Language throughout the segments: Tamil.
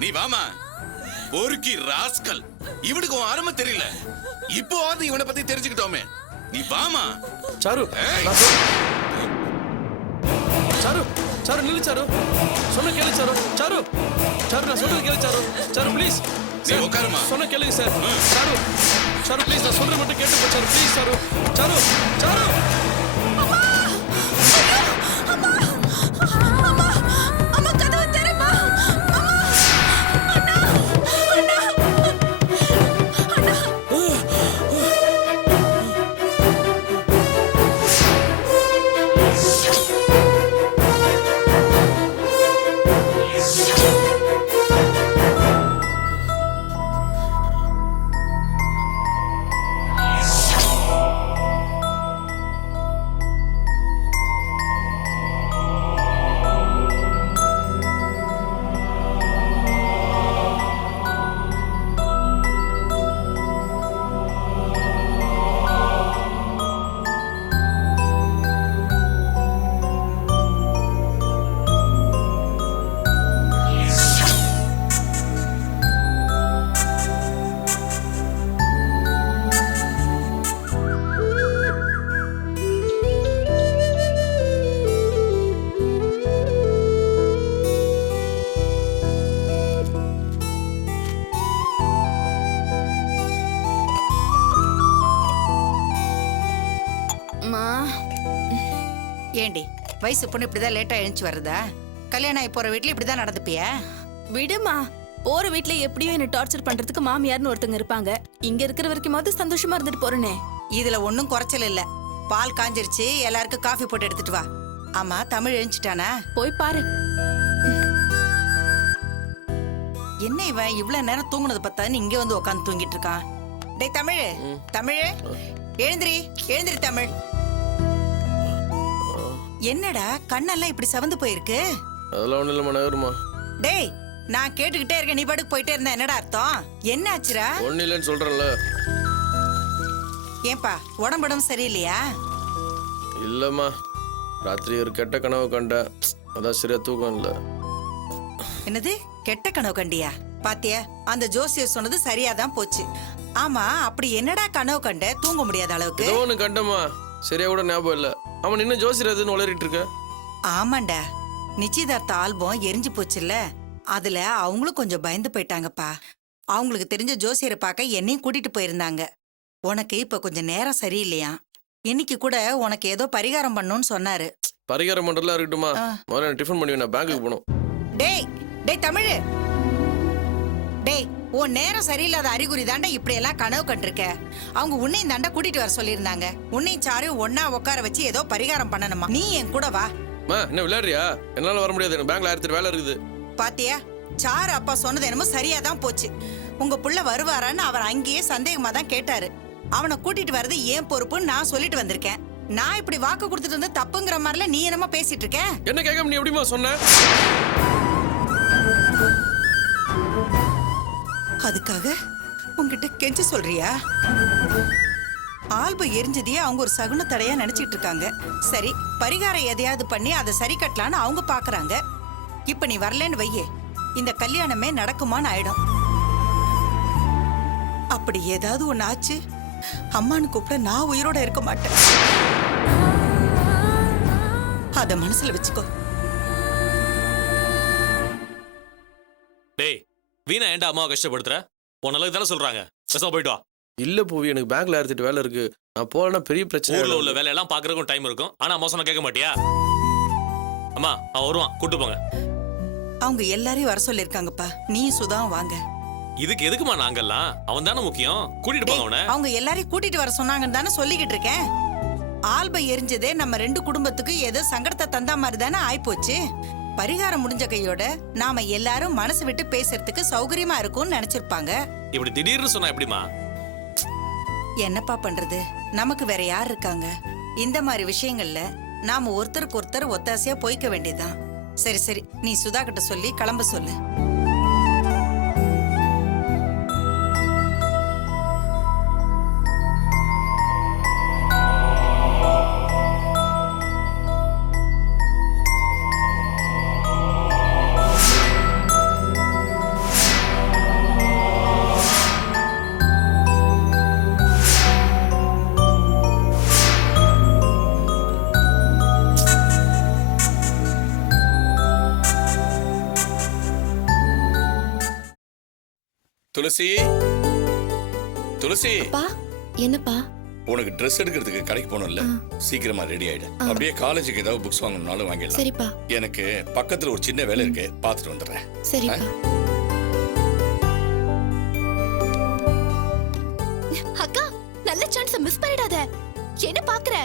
நீ வாமா. பொறுக்கி ராஸ்கல். இவனுக்கு உன் அருமை தெரியல. இப்போ வந்து இவனை பத்தி தெரிஞ்சுக்கிட்டோமே. நீ வாமா. சாரு சாரு சாரு நில்லு சாரு. சொன்ன கேளு சாரு. சாரு சாரு நான் சொல்றது கேளு சாரு. Sir please. நீ உட்காருமா. சொன்ன கேளுங்க சார். சாரு சாரு ப்ளீஸ் நான் சொல்றது மட்டும் கேட்டு போ sir. Please sir. Sir sir ஏண்டி வயசு பொண்ணு இப்படிதான் லேட்டா எழுந்துச்சு வருதா? கல்யாணம் ஆகி போற வீட்டுல இப்படிதான் நடந்துப்பியா? விடுமா, போற வீட்ல எப்படியும் என்ன டார்ச்சர் பண்றதுக்கு மாமியார்னு ஒருத்தங்க இருப்பாங்க. இங்க இருக்கிற வரைக்குமாவது சந்தோஷமா இருந்துட்டு போறேனே. இதுல ஒன்னும் குறைச்சல் இல்ல. பால் காஞ்சிருச்சு, எல்லாருக்கும் காஃபி போட்டு எடுத்துட்டு வா. ஆமா, தமிழ் எழுந்துட்டானா? போய் பாரு. என்ன இவன் இவ்வளவு நேரம் தூங்குனது பத்தாதுன்னு இங்க வந்து உட்காந்து தூங்கிட்டு இருக்கான். டேய் தமிழ், தமிழ் எழுந்திரி, எழுந்திரி தமிழ். என்னடா கண்ணெல்லாம் இப்படி செவந்து போயிருக்கு? அதெல்லாம் ஒண்ணு இல்ல நகருமா. டேய் நான் கேட்டுக்கிட்டே இருக்கேன், நீ பாட்டுக்கு போயிட்டே இருந்தா என்னடா அர்த்தம்? என்ன ஆச்சுடா? ஒண்ணு இல்லன்னு சொல்றேன்ல. ஏன்பா உடம்புடம் சரியில்லையா? இல்லம்மா, ராத்திரி ஒரு கெட்ட கனவு கண்டேன். அதான் சரியா தூக்கம் இல்ல. என்னது கெட்ட கனவு கண்டியா? பாத்தியா, அந்த ஜோசியர் சொன்னது சரியாதான் போச்சு. ஆமா, அப்படி என்னடா கனவு கண்ட தூங்க முடியாத அளவுக்கு? ஏதோ ஒண்ணு கண்டமா, சரியா கூட ஞாபகம் இல்ல. அவன் நின்னு ஜோசியர் எதுன்னு உளறிட்டு இருக்க. ஆமாண்டா, நிச்சயதார்த்த ஆல்பம் எரிஞ்சு போச்சுல்ல, அதுல அவங்களும் கொஞ்சம் பயந்து போயிட்டாங்கப்பா. அவங்களுக்கு தெரிஞ்ச ஜோசியரை பார்க்க என்னையும் கூட்டிட்டு போயிருந்தாங்க. உனக்கு இப்ப கொஞ்சம் நேரம் சரியில்லையா? இன்னைக்கு கூட உனக்கு ஏதோ பரிகாரம் பண்ணணும்னு சொன்னாரு. பரிகாரம் பண்றதெல்லாம் இருக்கட்டுமா, முதல்ல டிஃபன் பண்ணி நான் பேங்க்குக்கு போகணும். டேய் டேய் தமிழ், டேய் உன் நேரம் சரியில்லாத அறிகுறி தாண்டா இப்படி எல்லாம் கனவு கண்டிருக்க. அவங்க உன்னையும் தாண்டா கூட்டிட்டு வர சொல்லியிருந்தாங்க. உன்னையும் சாரும் ஒன்னா உட்கார வச்சு ஏதோ பரிகாரம் பண்ணணுமா. நீ என் கூட வா. என்ன விளையாடுறியா? என்னால வர முடியாது, எனக்கு பேங்க்ல 1000 வேலை இருக்குது. பாத்தியா, சாரு அப்பா சொன்னது என்னமோ சரியாதான் போச்சு. உங்க புள்ள வருவாரான்னு அவர் அங்கேயே சந்தேகமா தான் கேட்டாரு. அவனை கூட்டிட்டு வர்றது ஏன் பொறுப்புன்னு நான் சொல்லிட்டு வந்திருக்கேன். நான் இப்படி வாக்கு கொடுத்துட்டு வந்து தப்புங்கிற மாதிரில நீ என்னமா பேசிட்டு இருக்க? என்ன கேட்காம நீ எப்படிமா சொன்ன? அதுக்காக உங்ககிட்ட கெஞ்சி சொல்றியா? ஆல்பம் எரிஞ்சதையே அவங்க ஒரு சகுன தடையா நினைச்சிட்டு இருக்காங்க. சரி, பரிகாரம் எதையாவது பண்ணி அதை சரி கட்டலான்னு அவங்க பாக்குறாங்க. இப்ப நீ வரலன்னு வையே, இந்த கல்யாணமே நடக்குமான்னு ஆயிடும். அப்படி ஏதாவது ஒண்ணு ஆச்சு, அம்மான்னு கூப்பிட நான் உயிரோட இருக்க மாட்டேன். அத மனசுல வச்சுக்கோ. டேய் வீணா ஏன்டா அம்மாவை கஷ்டப்படுத்துற? உனக்கு தானே சொல்றாங்க, பேசாம போயிட்டு வா. இல்ல பூவி, எனக்கு பேங்க்ல 1000 வேலை இருக்கு. நான் போறேன்னா பெரிய பிரச்சனை. ஊர்ல உள்ள வேலையெல்லாம் பாக்குறதுக்கும் டைம் இருக்கும். ஆனா அம்மா சொன்னா கேட்க மாட்டியா? அம்மா அவன் வருவான், கூட்டு போங்க. அவங்க எல்லாரையும் வர சொல்லிருக்காங்கப்பா, நீயும் சுதாவும் வாங்க. இதுக்கு எதுக்குமா நாங்கெல்லாம்? அவன் தானே முக்கியம், கூட்டிட்டு போங்க அவனை. அவங்க எல்லாரையும் கூட்டிட்டு வர சொன்னாங்கன்னு தானே சொல்லிக்கிட்டு இருக்கேன். ஆல்பம் எரிஞ்சதே நம்ம 2 குடும்பத்துக்கு ஏதோ சங்கடத்தை தந்தா மாதிரி தானே ஆயிப்போச்சு. பரிகாரம் முடிஞ்ச கையோட நாம எல்லாரும் மனசு விட்டு பேசுறதுக்கு சௌகரியமா இருக்கும்னு நினைச்சிருப்பாங்க. இப்படி திடீர்னு சொன்னா எப்படிமா? என்னப்பா பண்றது, நமக்கு வேற யார் இருக்காங்க? இந்த மாதிரி விஷயங்கள்ல நாம ஒருத்தருக்கு ஒருத்தர் ஒத்தாசையா போய்க்க வேண்டியதுதான். சரி சரி, நீ சுதா கிட்ட சொல்லி கிளம்ப சொல்லு. துளசி துளசி பா என்னப்பா? உனக்கு ட்ரெஸ் எடுக்கிறதுக்கு கடைக்கு போகணும்ல, சீக்கிரமா ரெடி ஆயிடு. அப்படியே காலேஜுக்கு ஏதாவது புக்ஸ் வாங்கணும்னாலும் வாங்கிடலாம். சரிப்பா. எனக்கு பக்கத்துல ஒரு சின்ன வேலை இருக்கு, பார்த்துட்டு வந்துடுறேன். சரிப்பா. அக்கா, நல்ல சான்ஸ் மிஸ் பண்ணிடாத. என்ன பாக்குற?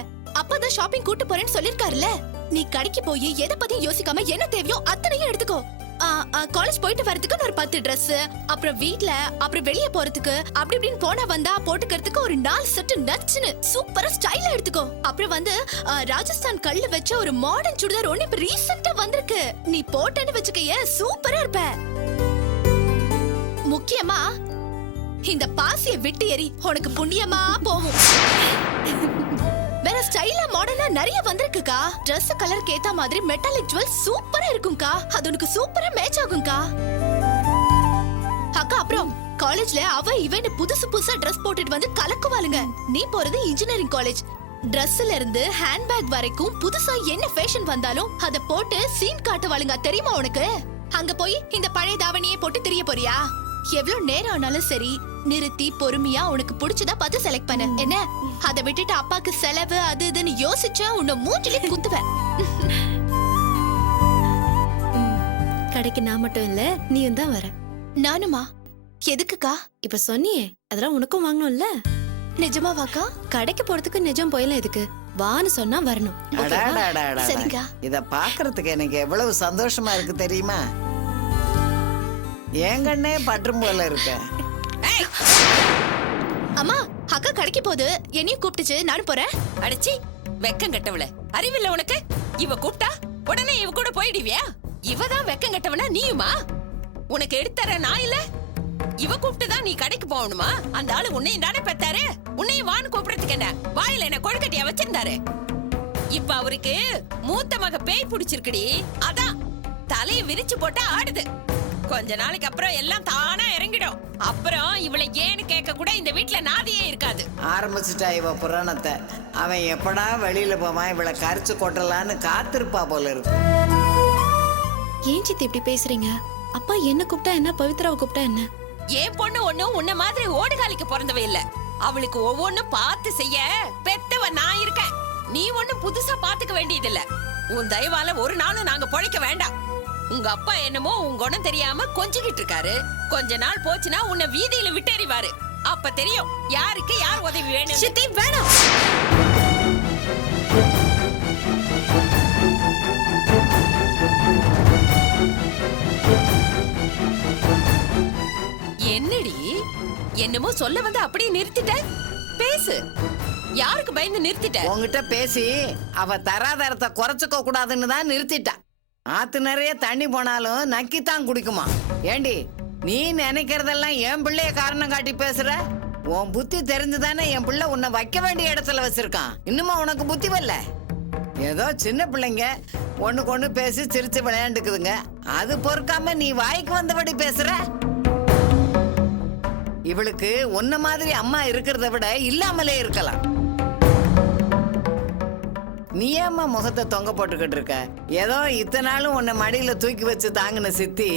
அப்பா தான் ஷாப்பிங் கூட்டு போறேன்னு சொல்லிருக்காருல்ல. நீ கடைக்கு போய் எதை பத்தி யோசிக்காம என்ன தேவையோ அத்தனையும் எடுத்துக்கோ. காலேஜ் போயிட்டு வரதுக்கு ஒரு 10 Dress, அப்புறம் வீட்ல, அப்புறம் வெளிய போறதுக்கு அப்படி இப்படின்னு போனா வந்தா போட்டுக்கிறதுக்கு ஒரு 4 செட் நச்சுன்னு சூப்பரா ஸ்டைலா எடுத்துக்கோ. அப்புறம் வந்து ராஜஸ்தான் கல்ல வச்ச ஒரு மாடர்ன் சுடிதார் ஒன்னு இப்ப ரீசெண்டா வந்திருக்கு. நீ போட்டேன்னு வச்சுக்கயே சூப்பரா இருப்ப. முக்கியமா இந்த பாசிய விட்டு எறி, உனக்கு புண்ணியமா போகும். வேற ஸ்டைலா மாடர்னா நிறைய வந்திருக்குக்கா. Dress கலருக்கு ஏத்த மாதிரி மெட்டாலிக் ஜுவல் சூப்பரா இருக்கும்க்கா. அது உனக்கு சூப்பரா மேட்ச் ஆகும்க்கா. அக்கா, அப்புறம் காலேஜ்ல அவ இவன் புதுசு புதுசா Dress போட்டுட்டு வந்து கலக்குவாளுங்க. நீ போறது இன்ஜினியரிங் காலேஜ். Dressல இருந்து ஹேண்ட்பேக் வரைக்கும் புதுசா என்ன ஃபேஷன் வந்தாலும் அத போட்டு சீன் காட்டுவாளுங்க, தெரியுமா உனக்கு? அங்க போய் இந்த பழைய தாவணியே போட்டு திரிய போறியா? எவ்வளவு நேரம் ஆனாலும் சரி, நிறுத்தி பொறுமையா உனக்கு பிடிச்சதா பார்த்து செலக்ட் பண்ணு. என்ன, அதை விட்டுட்டு அப்பாக்கு செலவு அது இதுன்னு யோசிச்சா உன்னை மூஞ்சிலே குத்துவேன். கடைக்கு நான் மட்டும் இல்ல, நீயும் தான் வர. நானுமா? எதுக்குக்கா? இப்ப சொன்னியே, அதெல்லாம் உனக்கும் வாங்கணும்ல. நிஜமாவாக்கா? கடைக்கு போறதுக்கு நிஜம் போயலாம் எதுக்கு? வான்னு சொன்னா வரணும். அடாடாடாடா. சரிங்க. இத பாக்குறதுக்கு எனக்கு எவ்வளவு சந்தோஷமா இருக்கு தெரியுமா? என் கண்ணே பற்றும் போல இருக்க. அம்மா, அக்கா கடைக்கு போகுது, என்னையும் கூப்பிட்டுச்சு, நானும் போறேன். அடிச்சி வெக்கம் கட்டவள, அறிவில்ல உனக்கு? இவ கூப்பிட்டா உடனே இவ கூட போயிடுவியா? இவதான் வெக்கம் கட்டவனா நீயுமா? உனக்கு எடுத்தர நான் இல்ல? இவ கூப்பிட்டுதான் நீ கடைக்கு போகணுமா? அந்த ஆளு உன்னையும் தானே பெத்தாரு. உன்னையும் வான்னு கூப்பிடுறதுக்கு என்ன வாயில என்ன கொழுக்கட்டியா வச்சிருந்தாரு? இப்ப அவருக்கு மூத்த மக பேய் பிடிச்சிருக்குடி, அதான் தலைய விரிச்சு போட்டு ஆடுது. கொஞ்ச நாளைக்கு அப்புறம் எல்லாம் தானா இறங்கிடும். அப்புறம் இவளை ஏன்னு கேட்க கூட இந்த வீட்டுல நாதியே இருக்காது. ஆரம்பிச்சுட்டா இவ புராணத்தை. அவன் எப்படா வெளியில போவான் இவளை கரிச்சு கொட்டலான்னு காத்திருப்பா போல இருக்கு. ஏன் சித்தி இப்படி பேசுறீங்க? அப்பா என்ன கூப்பிட்டா என்ன, பவித்ராவை கூப்பிட்டா என்ன? என் பொண்ணு ஒண்ணும் உன்ன மாதிரி ஓடுகாலிக்கு பிறந்தவ இல்ல. அவளுக்கு ஒவ்வொன்னும் பார்த்து செய்ய பெத்தவ நான் இருக்கேன். நீ ஒண்ணும் புதுசா பாத்துக்க வேண்டியது இல்ல. உன் தயவால ஒரு நாளும் நாங்க பொழைக்க வேண்டாம். உங்க அப்பா என்னமோ உன் குணம் தெரியாம கொஞ்சிக்கிட்டு இருக்காரு. கொஞ்ச நாள் போச்சுன்னா உன்னை வீதியில விட்டெறிவாரு. அப்ப தெரியும் யாருக்கு யார் உதவி வேணும். சித்தி வேணாம். என்னடி என்னமோ சொல்ல வந்து அப்படியே நிறுத்திட்ட? பேசு. யாருக்கு பயந்து நிறுத்திட்ட? உன்கிட்ட பேசி அவ தராதரத்தை குறைச்சுக்க கூடாதுன்னு தான் நிறுத்திட்டா. ஆத்து நிறைய தண்ணி போனாலும் நக்கித்தான் குடிக்குமா? ஏண்டி, நீ நினைக்கிறதெல்லாம் என் பிள்ளைய காரணம் காட்டி பேசுற? உன் புத்தி தெரிஞ்சுதானே என் பிள்ளை உன்னை வைக்க வேண்டிய இடத்துல வச்சிருக்கான். இன்னுமா உனக்கு புத்தி வரல? ஏதோ சின்ன பிள்ளைங்க ஒண்ணுக்கு ஒண்ணு பேசி சிரிச்சு விளையாண்டுக்குதுங்க. அது பொறுக்காம நீ வாய்க்கு வந்தபடி பேசுற. இவளுக்கு உன்ன மாதிரி அம்மா இருக்கிறத விட இல்லாமலே இருக்கலாம். நீ ஏம்மா முகத்தை தொங்க போட்டுக்கிட்டு இருக்க? ஏதோ இத்தனை நாளும் உன்னை மடியில தூக்கி வச்சு தாங்கின சித்தி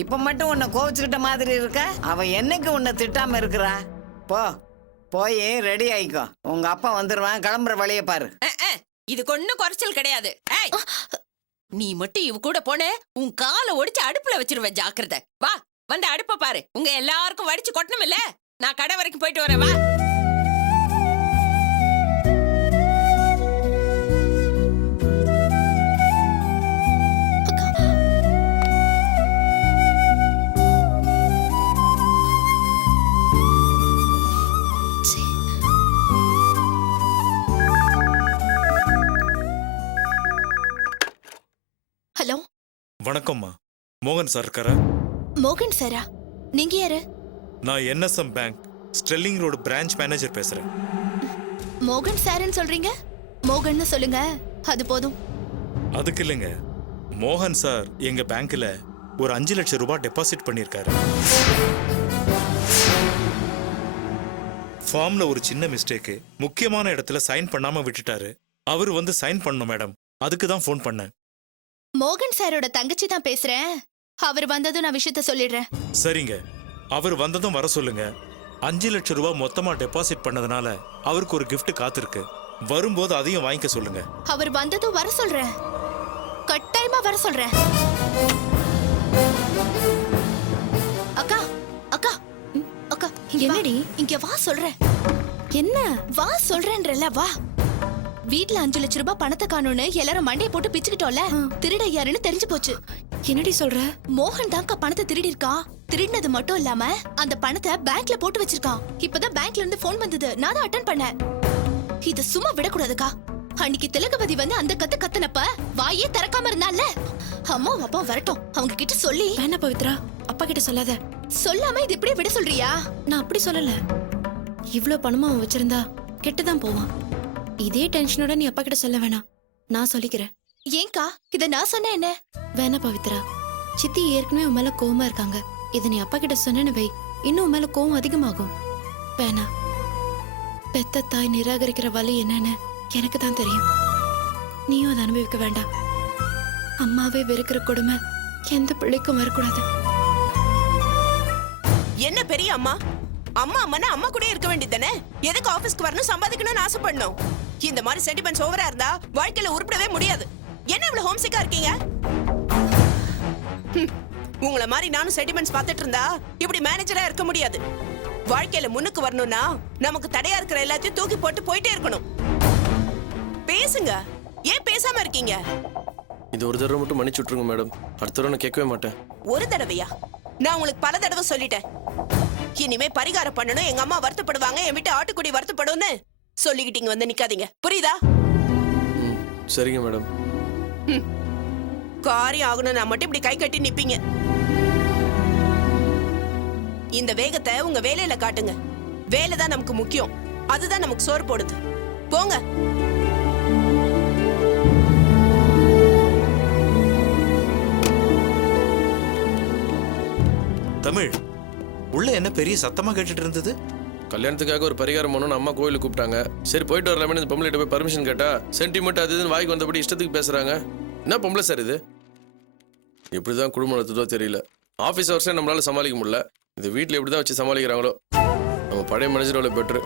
இப்ப மட்டும் உன்னை கோவிச்சுக்கிட்ட மாதிரி இருக்க. அவ என்னைக்கு உன்னை திட்டாம இருக்கிறா? போய் ரெடி ஆயிக்கோ. உங்க அப்பா வந்துருவான், கிளம்புற வழிய பாரு. இதுக்கு ஒண்ணும் குறைச்சல் கிடையாது. நீ மட்டும் இவ கூட போன உன் காலை ஒடிச்சு அடுப்புல வச்சிருவேன், ஜாக்கிரதை. வா, வந்து அடுப்ப பாரு. உங்க எல்லாருக்கும் வடிச்சு கொட்டணும் இல்ல? நான் கடை வரைக்கும் போயிட்டு வரேன், வா. ஹலோ, வணக்கம்மா. மோகன் சார் இருக்காரா? மோகன் சாரா? நீங்க யாரு? நான் NSM bank sterling road branch manager பேசுறேன். மோகன் சார்ன்னு சொல்றீங்க? மோகன்னு சொல்லுங்க, அது போதும். அதுக்கு இல்லைங்க, மோகன் சார் எங்க பேங்க்ல ஒரு 5 லட்சம் ரூபாய் டெபாசிட் பண்ணியிருக்காரு. ஃபார்ம்ல ஒரு சின்ன மிஸ்டேக்கு, முக்கியமான இடத்துல சைன் பண்ணாம விட்டுட்டாரு. அவர் வந்து சைன் பண்ணணும் மேடம், அதுக்கு தான் ஃபோன் பண்ணேன். மோகன் சாரோட தங்கச்சி தான் பேசுறேன். அவர் வந்ததும் நான் விஷயத்த சொல்லிடுறேன். சரிங்க, அவர் வந்ததும் வர சொல்லுங்க. 5 லட்சம் ரூபாய் மொத்தமா டெபாசிட் பண்ணதுனால அவருக்கு ஒரு gift காத்திருக்கு. வரும்போது அதையும் வாங்கிக்க சொல்லுங்க. அவர் வந்ததும் வர சொல்றேன், கட்டாயமா வர சொல்றேன். அக்கா அக்கா அக்கா, இங்க வா. என்னடி? இங்க வா சொல்றேன். என்ன? வா சொல்றேன்றல, வா. வீட்ல 5 லட்சம் ரூபாய் பணத்தை காணோன்னு எல்லாரும் மண்டைய போட்டு பிச்சுக்கிட்டோம்ல, திருட யாருன்னு தெரிஞ்சு போச்சு. என்னடி சொல்ற? மோகன் தான்க்கா பணத்தை திருடி இருக்கான். திருடினது மட்டும் இல்லாம அந்த பணத்தை பேங்க்ல போட்டு வச்சிருக்கான். இப்பதான் பேங்க்ல இருந்து போன் வந்தது, நான் தான் அட்டென்ட் பண்ணேன். இத சும்மா விடக்கூடாதுக்கா. அன்னைக்கு திலகவதி வந்து அந்த கத்து கத்துனப்ப வாயே திறக்காம இருந்தால, அம்மா அப்பா வரட்டும், அவங்க கிட்ட சொல்லி. வேணா பவித்ரா, அப்பா கிட்ட சொல்லாத. சொல்லாம இது இப்படியே விட சொல்றியா? நான் அப்படி சொல்லல. இவ்ளோ பணமா அவன் வச்சிருந்தா கெட்டுதான் போவான். இதே டென்ஷனோட நீ அப்பா கிட்ட சொல்ல வேணாம், நான் சொல்லிக்கிறேன். ஏங்கா, இத நான் சொன்னேன் என்ன? வேணா பவித்ரா, சித்தி ஏற்கனவே உன் மேல கோவமா இருக்காங்க. இதை நீ அப்பா கிட்ட சொன்னேன்னு வை, இன்னும் உன் மேல கோவம் அதிகமாகும். வேணா. பெத்த தாய் நிராகரிக்கிற வலி என்னன்னு எனக்கு தான் தெரியும். நீயும் அதை அனுபவிக்க வேண்டாம். அம்மாவே வெறுக்கிற கொடுமை எந்த பிள்ளைக்கும் வரக்கூடாது. என்ன பெரிய அம்மா? அம்மா அம்மானா அம்மா கூட இருக்க வேண்டியதானே? எதுக்கு ஆபீஸ்க்கு வரணும், சம்பாதிக்கணும்னு ஆசைப்படணும்? இந்த மாதிரி சென்டிமெண்ட்ஸ் ஓவரா இருந்தா வாழ்க்கையில உருப்படவே முடியாது. என்ன இவ்வளவு ஹோம்சிக்கா இருக்கீங்க? உங்களை மாதிரி நானும் சென்டிமெண்ட்ஸ் பார்த்துட்டு இருந்தா இப்படி மேனேஜரா இருக்க முடியாது. வாழ்க்கையில முன்னுக்கு வரணும்னா நமக்கு தடையா இருக்கிற எல்லாத்தையும் தூக்கி போட்டு போயிட்டே இருக்கணும். பேசுங்க, ஏன் பேசாம இருக்கீங்க? இது ஒரு தடவை மட்டும் மன்னிச்சு விட்டுருங்க மேடம். அடுத்த தடவை நான் கேட்கவே மாட்டேன். ஒரு தடவையா? நான் உங்களுக்கு பல தடவை சொல்லிட்டேன். இனிமே பரிகாரம் பண்ணணும், எங்க அம்மா வருத்தப்படுவாங்க, என் வீட்டு ஆட்டுக்குடி வருத்தப்படும்னு சொல்லிக்கிட்டீங்க வந்து நிக்காதீங்க, புரியுதா? ம், சரிங்க மேடம். காரியம் ஆகணும், நான் மட்டும் இப்படி கை கட்டி நிப்பீங்க. இந்த வேகத்தை உங்க வேலையில காட்டுங்க. வேலை தான் நமக்கு முக்கியம், அதுதான் நமக்கு சோறு போடுது. போங்க. தமிழ், உள்ள என்ன பெரிய சத்தமா கேட்டுட்டு இருந்தது? கல்யாணத்துக்காக ஒரு பரிகாரம் பண்ணணும்னு அம்மா கோயிலுக்கு கூப்பிட்டாங்க. சரி போயிட்டு வரலாமே இந்த பொம்பளைகிட்ட போய் பர்மிஷன் கேட்டா சென்டிமெண்ட் அது இதுன்னு வாய்க்கு வந்தபடி இஷ்டத்துக்கு பேசுறாங்க. என்ன பொம்பளை சார் இது? எப்படிதான் குடும்பம் நடத்துதோ தெரியல. ஆஃபீஸ் ஹவர்ஸே நம்மளால சமாளிக்க முடியல. இது வீட்டில் எப்படிதான் வச்சு சமாளிக்கிறாங்களோ. நம்ம பழைய மேனேஜரோட பெட்ரு,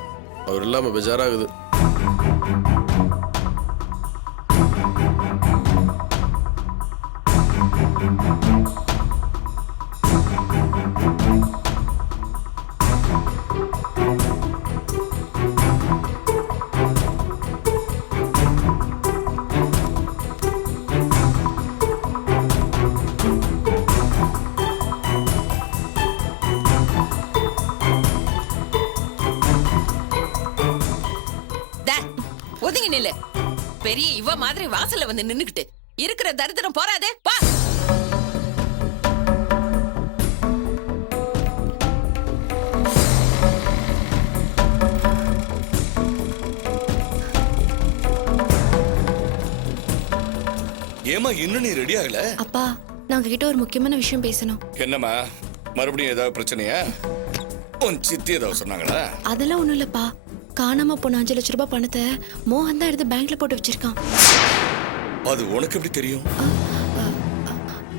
அவர் இல்லாமல் பெஜாராகுது. ஒதுங்கி நில்லு. பெரிய இவ மாதிரி வாசல்ல வந்து நின்னுக்கிட்டு இருக்கிற தரித்திரம் போறாதே. பா. ஏமா இன்னும் நீ ரெடி ஆகல? அப்பா, நான் உங்ககிட்ட ஒரு முக்கியமான விஷயம் பேசணும். என்னம்மா, மறுபடியும் ஏதாவது பிரச்சனையா? உன் சித்தி ஏதாவது சொன்னாங்களா? அதெல்லாம் ஒண்ணும் இல்லப்பா. காணாம போன 5 லட்சம் ரூபாய் பணத்தை மோகன் தான் எடுத்து பேங்க்ல போட்டு வச்சிருக்கான். அது உனக்கு எப்படி தெரியும்?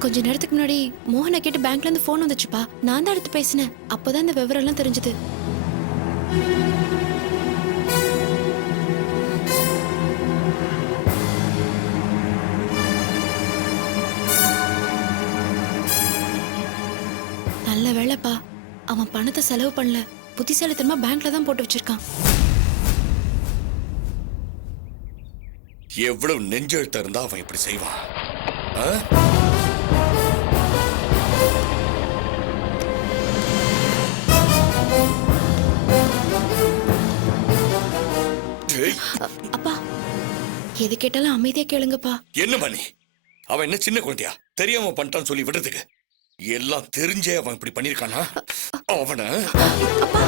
கொஞ்ச நேரத்துக்கு முன்னாடி மோகனை கேட்டு பேங்க்ல இருந்து போன் வந்துச்சுப்பா. நான் தான் எடுத்து பேசினேன். அப்பதான் இந்த விவரம் எல்லாம் தெரிஞ்சது. நல்ல வேளைப்பா, அவன் பணத்தை செலவு பண்ணல, புத்திசாலித்தனமா பேங்க்ல தான் போட்டு வச்சிருக்கான். எவ்வளவு நெஞ்செழுத்த இருந்தா அவன் இப்படி செய்வான்? ஆ? டேய், அப்பா, எது கேட்டாலும் அமைதியா கேளுங்கப்பா. என்னம்மா நீ? அவன் என்ன சின்ன குழந்தையா? தெரியாம பண்ணிட்டான்னு சொல்லி விடுறதுக்கு? எல்லாம் தெரிஞ்சே அவன் இப்படி பண்ணிருக்கானா? அவன அப்பா